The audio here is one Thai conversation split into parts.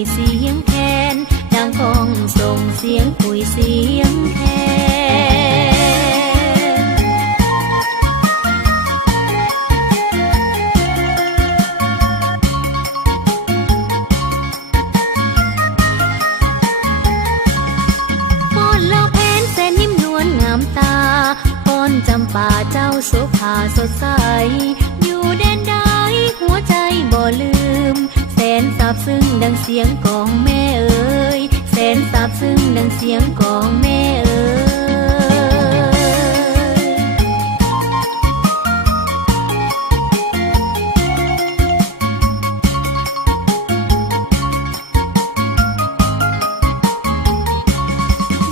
ยเสียงแคนดังก้องส่งเสียงคุยเสียงแคนป้อนเล่าแผนแสนนิ่มนวลงามตาป้อนจำป่าเจ้าโสภาสดใสอยู่แดนใดหัวใจบ่ลืมแสนซาบซึ้งดังเสียงกองแม่เอ๋ยแสนซาบซึ้งดังเสียงกองแม่เอ๋ย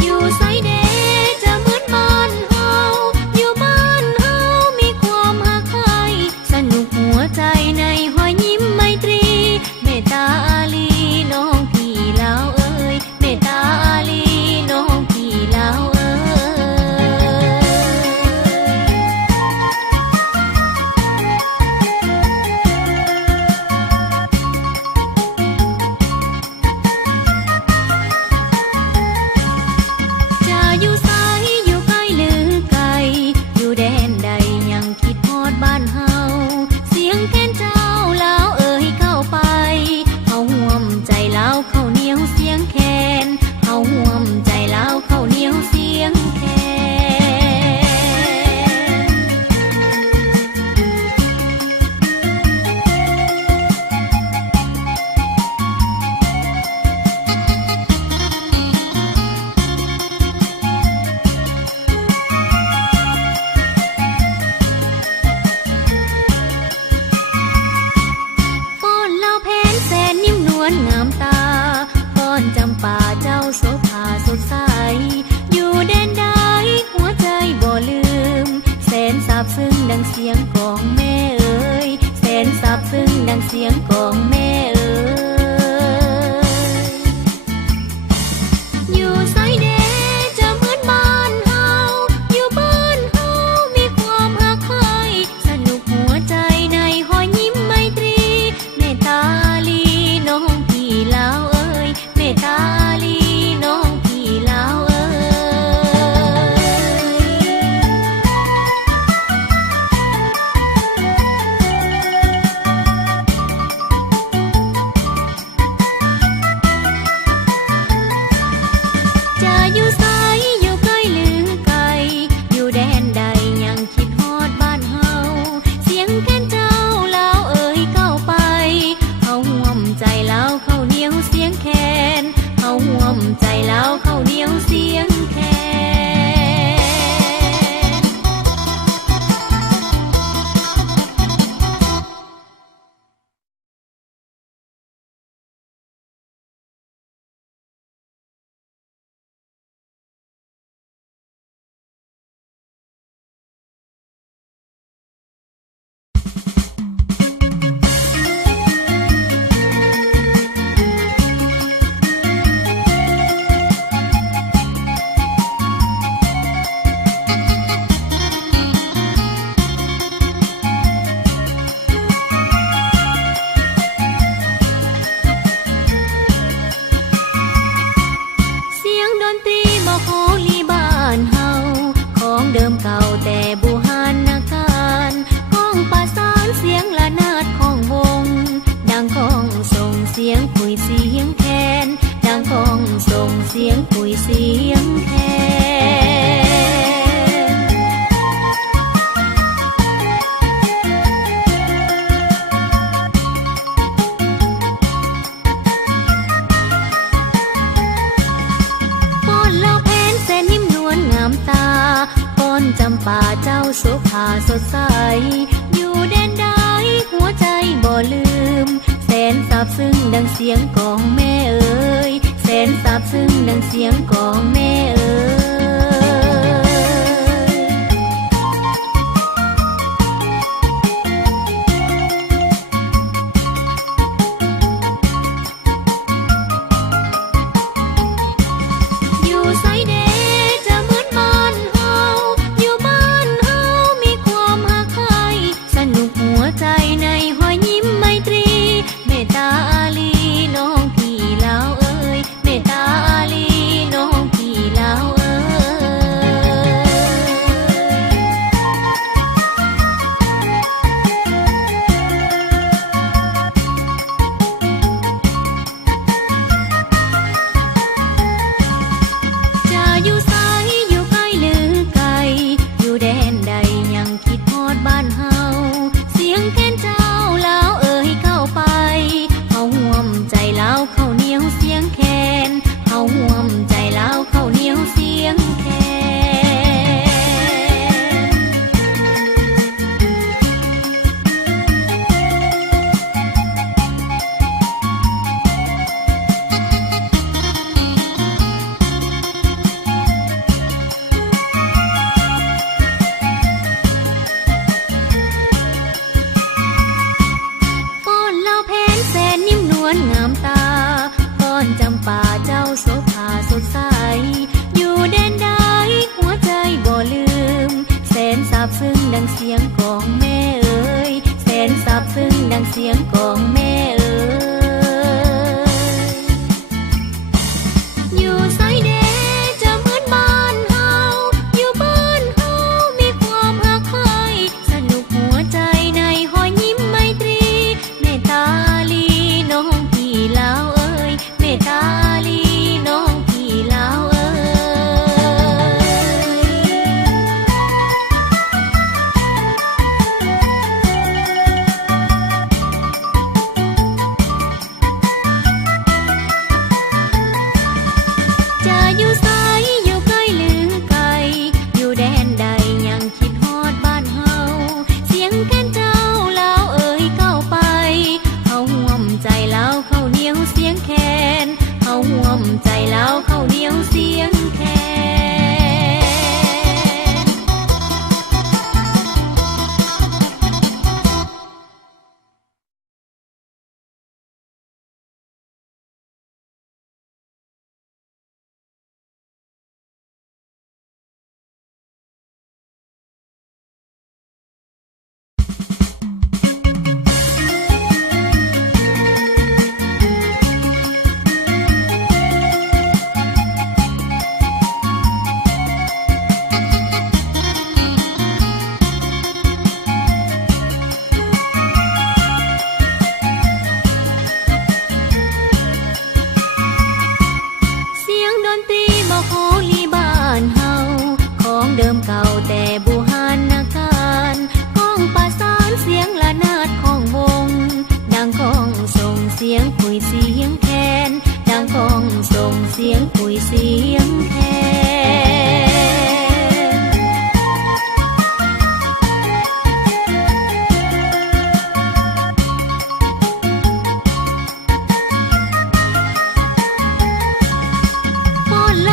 อยู่ไสเดจะเหมือนบ้านเฮาอยู่บ้านเฮามีความหักใครสนุกหัวใจในหอยยิ้มไมตรีเมตตาอาลีน้องพี่ลาวเอ๋ยเมตตาอาลีน้องพี่ลาวเอ๋ยจะอยู่ไสอยู่ใกล้หรือไกลอยู่แดนใดยังคิดฮอดบ้านเฮาเสียงแค้นเจ้าลาวเอ๋ยเข้าไปเฮาห่วมใจลาวข้าวเหนียวเสียงแคนเฮาห่วมใจลาวข้าวเหนียวเสียงแคนป้อนเล่าแผนแสนนิ่มนวลงามตาป้อนจำป่าเจ้าโสภาสดใสอยู่แดนใดหัวใจบ่ลืมแสนซาบซึ้งดังเสียงกองแม่เอ๋ยแสนซาบซึ้งดังเสียงกองแม่เอ๋ยอยู่ไสเดจะเหมือนบ้านเฮาอยู่บ้านเฮามีความหักใครสนุกหัวใจในหอยยิ้มไมตรีเมตตาอาลีน้องพี่ลาวเอ๋ยเมตตาอาลีน้องพี่ลาวเอ๋ยจะอยู่ไสอยู่ใกล้หรือไกลอยู่แดนใดยังคิดฮอดบ้านเฮาเสียงแค้นเจ้าลาวเอ๋ยเข้าไปเฮาห่วมใจลาวข้าวเหนียวเสียงแคนเฮาห่วมใจลาวข้าวเหนียวเสียงแคน ป่าเจ้าโสภาสดใสอยู่แดนใดหัวใจบ่ลืมแสนซาบซึ้งดังเสียงกองแม่เอ๋ยแสนซาบซึ้งดังเสียงกองแม่เอ๋ยในหอยยิ้มไมตรีเมตตาอาลีน้องพี่ล ใจแล้วข้าวเหนียวเสียงแคนเฮาห่วมใจแล้วข้าวเหนียวเสียงแคน ค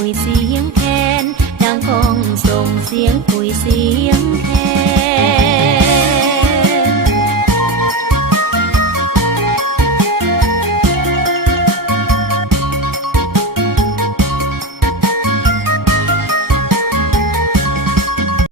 คุยเสียงแคนดังก้องส่งเสียงคุยเสียงแคน